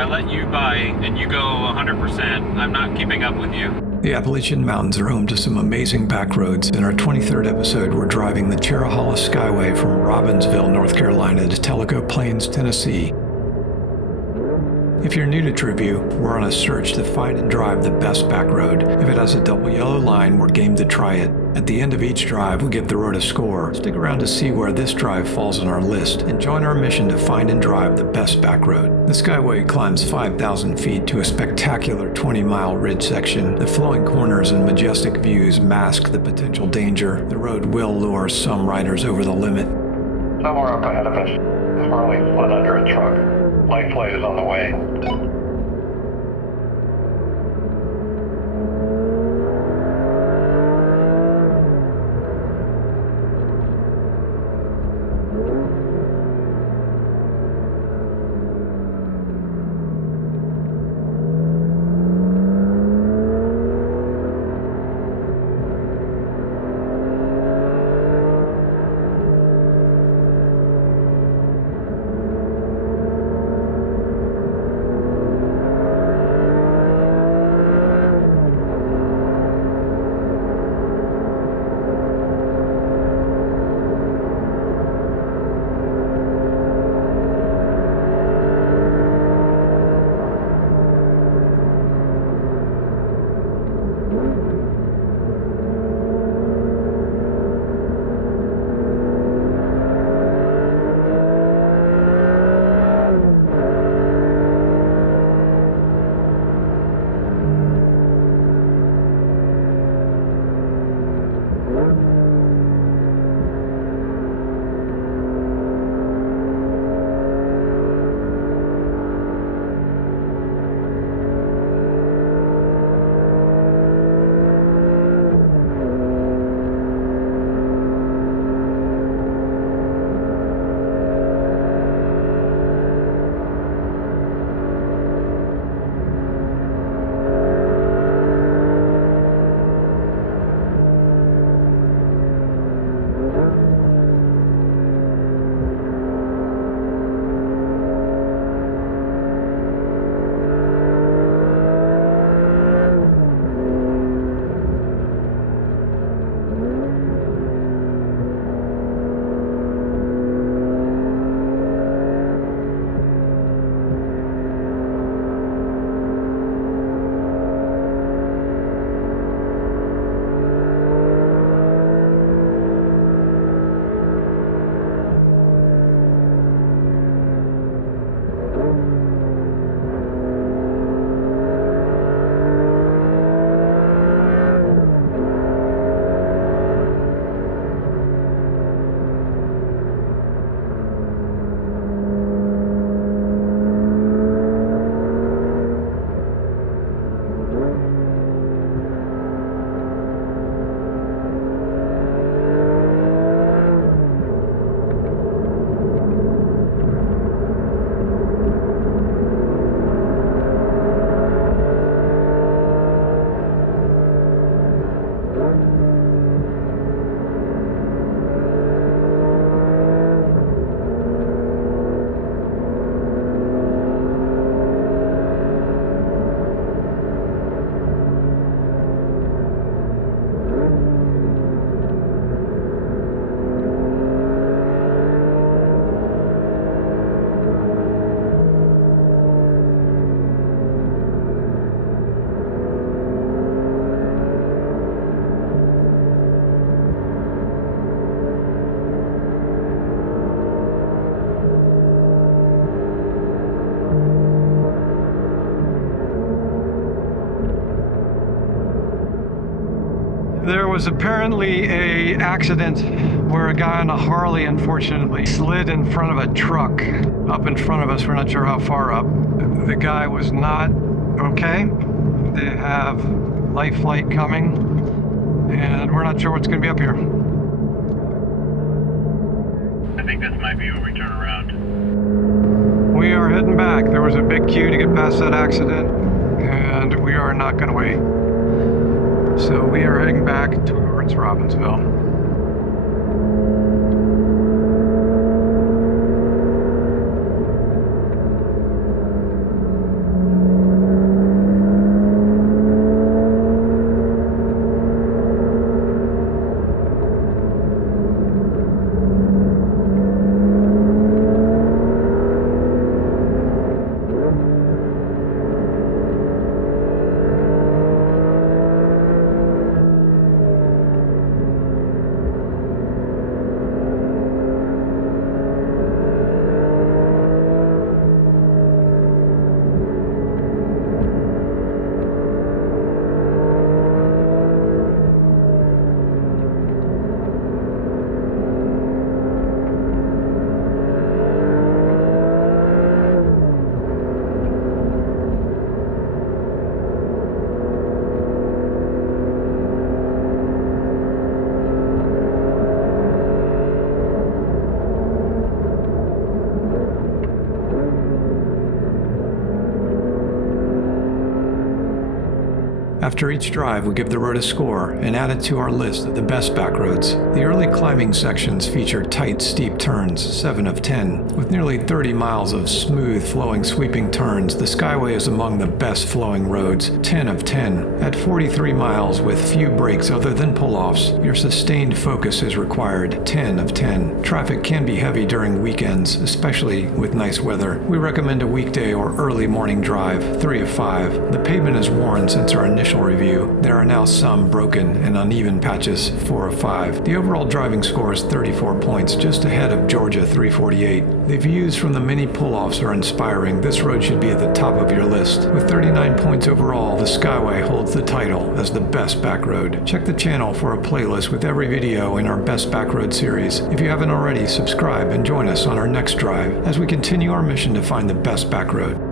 I let you by and you go 100%, I'm not keeping up with you. The Appalachian Mountains are home to some amazing back roads. In our 23rd episode, we're driving the Cherohala Skyway from Robinsville, North Carolina to Tellico Plains, Tennessee. If you're new to TrueView, we're on a search to find and drive the best back road. If it has a double yellow line, we're game to try it. At the end of each drive, we give the road a score. Stick around to see where this drive falls on our list and join our mission to find and drive the best back road. The Skyway climbs 5,000 feet to a spectacular 20-mile ridge section. The flowing corners and majestic views mask the potential danger. The road will lure some riders over the limit. Somewhere up ahead of us, Harley split under a truck. Light flight is on the way. There was apparently an accident where a guy on a Harley unfortunately slid in front of a truck up in front of us. We're not sure how far up. The guy was not okay. They have life flight coming and we're not sure what's going to be up here. I think this might be where we turn around. We are heading back. There was a big queue to get past that accident and we are not going to wait. So we are heading back towards Robinsville. After each drive, we give the road a score and add it to our list of the best back roads. The early climbing sections feature tight, steep turns, 7 of 10. With nearly 30 miles of smooth, flowing, sweeping turns, the Skyway is among the best flowing roads, 10 of 10. At 43 miles with few breaks other than pull-offs, your sustained focus is required, 10 of 10. Traffic can be heavy during weekends, especially with nice weather. We recommend a weekday or early morning drive, 3 of 5. The pavement is worn since our initial review. There are now some broken and uneven patches, 4 of 5. The overall driving score is 34 points, just ahead of Georgia 348. The views from the many pull-offs are inspiring. This road should be at the top of your list. With 39 points overall, the Skyway holds the title as the best back road. Check the channel for a playlist with every video in our Best Back Road series. If you haven't already, subscribe and join us on our next drive as we continue our mission to find the best back road.